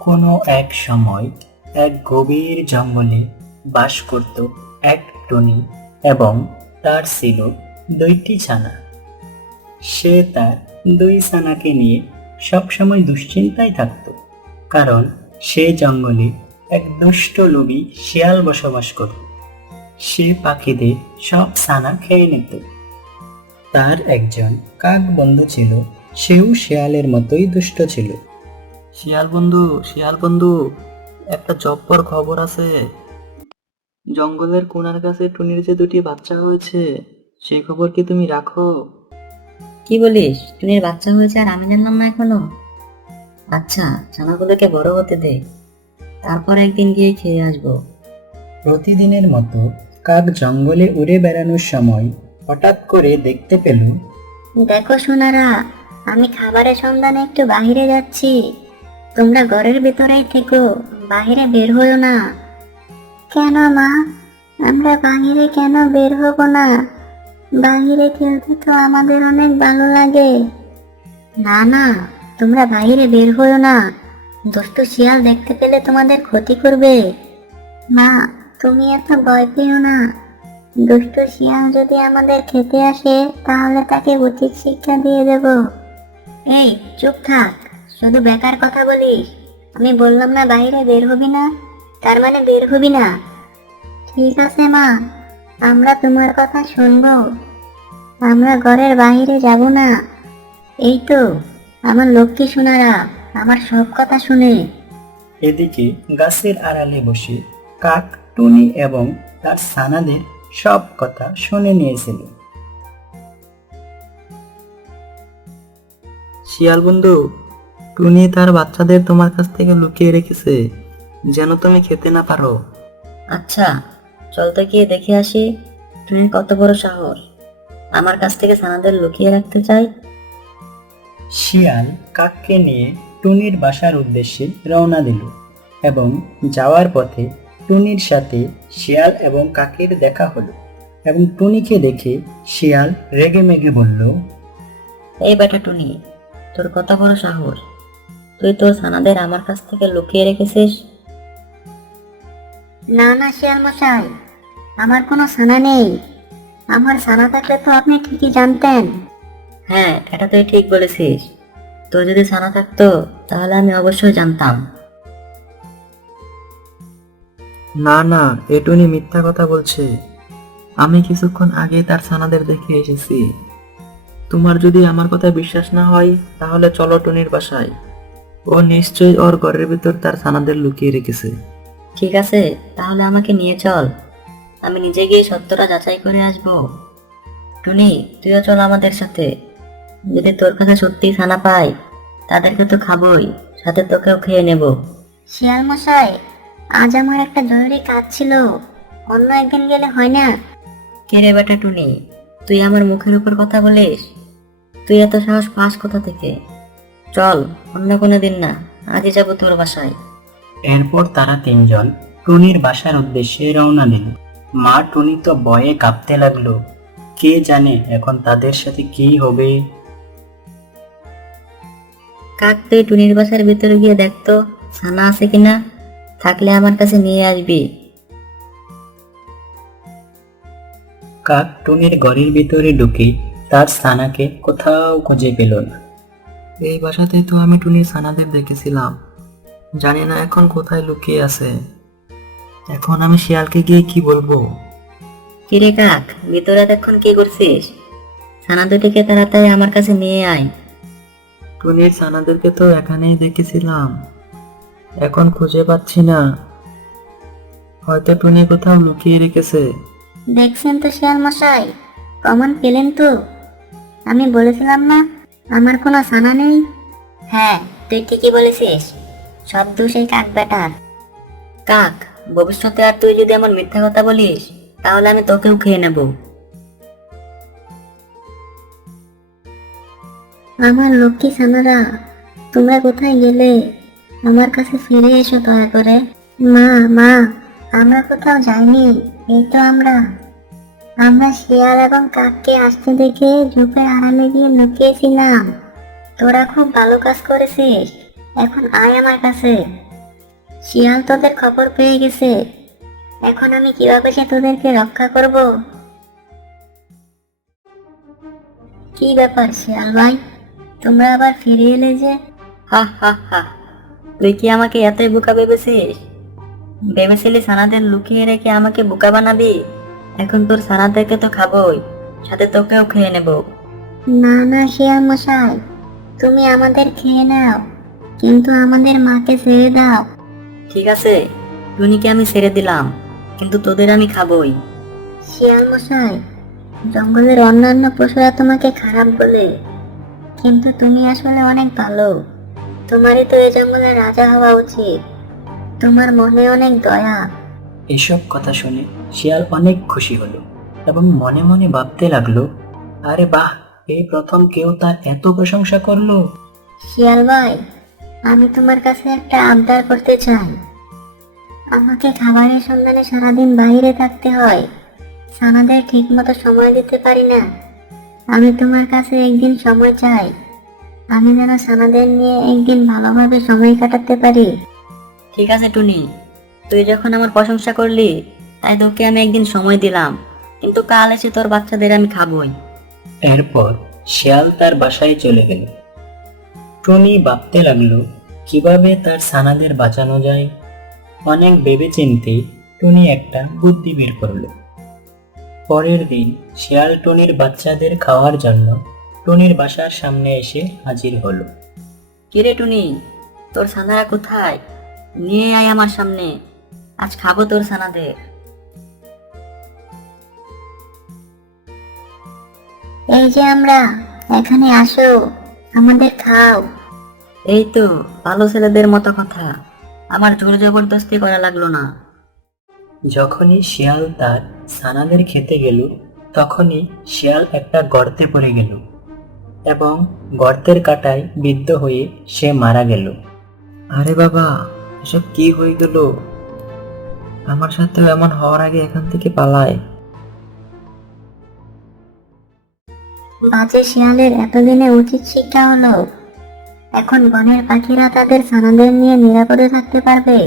কোনো এক সময় এক গভীর জঙ্গলে বাস করত এক টুনি এবং তার ছিল দুইটি ছানা। সে তার দুই ছানাকে নিয়ে সবসময় দুশ্চিন্তায় থাকত, কারণ সে জঙ্গলে এক দুষ্ট লোভী শিয়াল বসবাস করত। সে পাখিদের সব ছানা খেয়ে নিত। তার একজন কাক বন্ধু ছিল, সেও শিয়ালের মতোই দুষ্ট ছিল। শিয়াল বন্ধু, একটা জব্বর খবর আছে। জঙ্গলের কোণার কাছে টুনির যে দুটি বাচ্চা হয়েছে, সেই খবর কি তুমি রাখো? কি বলিস? টুনির বাচ্চা হয়েছে আর আমি জানলাম না এখনো? আচ্ছা, ছানাগুলোকে বড় হতে দে, তারপর একদিন গিয়ে খেয়ে আসবো। প্রতিদিনের মতো কাক জঙ্গলে উড়ে বেড়ানোর সময় হঠাৎ করে দেখতে পেল দেখো সোনারা, আমি খাবারের সন্ধানে একটু বাইরে যাচ্ছি। তোমরা ঘরের ভিতরেই থেকো, বাইরে বের হইও না। কেন মা? আমরা বাইরে কেন বের হব না? বাইরে খেলতে তো আমাদের অনেক ভালো লাগে। না না, তোমরা বাইরে বের হইও না। দুষ্ট শিয়াল দেখতে পেলে তোমাদের ক্ষতি করবে। মা, তুমি এত ভয় পেও না। দুষ্ট শিয়াল যদি আমাদের খেতে আসে তাহলে তাকে উচিত শিক্ষা দিয়ে দেব। এই চুপ থাক, শুধু বেকার কথা বলিস। আমি বললাম না বাইরে বের হবি না, তার মানে বের হবি না। ঠিক আছে মা, আমরা তোমার কথা শুনবো। আমরা ঘরের বাইরে যাব না। এই তো আমার লক্ষ্মী সোনারা, আমার সব কথা শুনে। এদিকে গাছের আড়ালে বসে কাক টুনি এবং তার ছানাদের সব কথা শুনে নিয়েছিল। শিয়াল বন্ধু, টুনি তার বাচ্চাদের তোমার কাছ থেকে লুকিয়ে রেখেছে, যেন তুমি খেতে না পারো। আচ্ছা, চল তো গিয়ে দেখে আসি টুনির কত বড় সাহস, আমার কাছ থেকে ছানাদের লুকিয়ে রাখতে চাই। শিয়াল কাককে নিয়ে টুনির বাসার উদ্দেশ্যে রওনা দিল এবং যাওয়ার পথে টুনির সাথে শিয়াল এবং কাকের দেখা হলো এবং টুনিকে দেখে শিয়াল রেগে মেগে বলল, এই বেটা টুনি, তোর কত বড় সাহস, তুই তোর ছানাদের আমার কাছ থেকে লুকিয়ে রেখেছিস? না না শিয়াল মশাই, আমার কোনো ছানা নেই। আমার ছানা থাকলে তো আপনি ঠিকই জানতেন। হ্যাঁ, এটা তুই ঠিক বলেছিস। তোর যদি ছানা থাকতো তাহলে আমি অবশ্যই জানতাম। না না, এ টুনি মিথ্যা কথা বলছে। আমি কিছুক্ষণ আগে তার ছানাদের দেখে এসেছি। তোমার যদি আমার কথা বিশ্বাস না হয়, তাহলে চলো টুনির বাসায়। ও নিশ্চয়ই ওর ঘরের ভিতর তার ছানাদের লুকিয়ে রেখেছে। ঠিক আছে, তাহলে আমাকে নিয়ে চল, আমি নিজে গিয়ে সত্যটা যাচাই করে আসবো। টুনি, তুইও চল আমাদের সাথে। যদি তোর কাছে সত্যি ছানা পাই, তাদেরকে তো খাবোই, সাথে তোকেও খেয়ে নেব। শিয়াল মশাই, আজ আমার একটা জরুরি কাজ ছিল, অন্য একদিন গেলে হয় না? কে রে বেটা টুনি, তুই আমার মুখের উপর কথা বলিস? তুই এত সাহস পাস কোথা থেকে? চল, অন্য কোনো দিন না, আজই যাবো তোর বাসায়। এরপর তারা তিনজন টুনির বাসার উদ্দেশ্যে রওনা দিল। মা টুনি তো ভয়ে কাঁপতে লাগলো। কে জানে এখন তাদের সাথে কি হবে। কাক, তুই টুনির বাসার ভিতরে গিয়ে দেখতো ছানা আছে কিনা, থাকলে আমার কাছে নিয়ে আসবি। কাক টুনির ঘরের ভিতরে ঢুকে তার ছানাকে কোথাও খুঁজে পেল না। এই বাসাতে তো আমি টুনির ছানাদের দেখেছিলাম, জানি না এখন কোথায় লুকিয়ে আছে। এখন আমি শিয়ালকে গিয়ে কি বলবো? কিরে কাক, ভিতরে এতক্ষণ কি করছিস? ছানা দুটিকে তাড়াতাড়ি আমার কাছে নিয়ে আয়। টুনির ছানাদেরকে তো এখানেই দেখেছিলাম, এখন খুঁজে পাচ্ছি না। হয়তো টুনি কোথাও লুকিয়ে রেখেছে। দেখছেন তো শিয়াল মশাই, প্রমাণ পেলেন তো? আমি বলেছিলাম না আমার কোনো ছানা নেই। হ্যাঁ, তুই ঠিকই বলেছিস, সব দোষ এই কাক বেটার। কাক, ভবিষ্যতে আর তুই যদি আমার মিথ্যা কথা বলিস, তাহলে আমি তোকেও খেয়ে নেব। আমার লক্ষ্মী ছানারা, তোমরা কোথায় গেলে? আমার কাছে ফিরে এসো দয়া করে। মা মা, আমরা কোথাও যাইনি, এই তো আমরা। আমরা শিয়াল এবং কাককে আসতে দেখে ঝোপের আড়ালে গিয়ে লুকিয়েছিলাম। তোরা খুব ভালো কাজ করেছিস। এখন আয় আমার কাছে। শিয়াল তোদের খবর পেয়ে গেছে। এখন আমি কিভাবে সে তোদেরকে রক্ষা করব? কি ব্যাপার শিয়াল ভাই, তোমরা আবার ফিরে এলে যে? হা হা হা, তুই কি আমাকে এতই বোকা ভেবেছিস? ভেবেছিলি ছানাদের লুকিয়ে রেখে আমাকে বোকা বানাবি? এখন তোর ছানাদেরকে তো খাবোই, সাথে তোকেও খেয়ে নেব। না না শিয়াল মশাই, তুমি আমাদের খেয়ে নাও, কিন্তু আমাদের মাকে ছেড়ে দাও। ঠিক আছে, টুনিকে আমি ছেড়ে দিলাম, কিন্তু তোদের আমি খাবোই। শিয়াল মশাই, জঙ্গলের অন্যান্য পশুরা তোমাকে খারাপ বলে, কিন্তু তুমি আসলে অনেক ভালো। তোমারই তো এই জঙ্গলের রাজা হওয়া উচিত। তোমার মনে অনেক দয়া। এসব কথা শুনে শিয়াল অনেক খুশি হলো এবং মনে মনে ভাবতে লাগলো, আরে বাহ, এই প্রথম কেউ তার এত প্রশংসা করলো। শিয়াল ভাই, আমি তোমার কাছে একটা আবদার করতে চাই। আমাকে খাবারের সন্ধানে সারাদিন বাইরে থাকতে হয়, ছানাদের ঠিক মতো সময় দিতে পারি না। আমি তোমার কাছে একদিন সময় চাই, আমি যেন ছানাদের নিয়ে একদিন ভালোভাবে সময় কাটাতে পারি। ঠিক আছে টুনি, তুই যখন আমার প্রশংসা করলি, তাই তোকে আমি একদিন সময় দিলাম, কিন্তু কাল এসে তোর বাচ্চাদের আমি খাবোই। এরপর শিয়াল তার বাসায় চলে গেল। টুনি ভাবতে লাগলো কিভাবে তার ছানাদের বাঁচানো যায়। অনেক ভেবেচিন্তে টুনি একটা বুদ্ধি বের করলো। পরের দিন শিয়াল টুনির বাচ্চাদের খাওয়ার জন্য টুনির বাসার সামনে এসে হাজির হলো। কিরে টুনি, তোর ছানারা কোথায়? নিয়ে আয় আমার সামনে, আজ খাবো তোর ছানাদের। এই যে আমরা, এখানে আসো, আমাদের খাও। এই তো ভালো ছেলেদের মতো কথা, আমার জোর জবরদস্তি করা লাগলো না। যখনই শিয়াল তার ছানাদের খেতে গেল, তখনই শিয়াল একটা গর্তে পড়ে গেল এবং গর্তের কাঁটায় বিদ্ধ হয়ে সে মারা গেল। আরে বাবা, এসব কি হয়ে গেল? আমার সাথেও এমন হওয়ার আগে এখান থেকে পালায়। বাজে শিয়ালের এতদিনে উচিত শিক্ষা হলো। এখন বনের পাখিরা তাদের ছানাদের নিয়ে নিরাপদে থাকতে পারবে।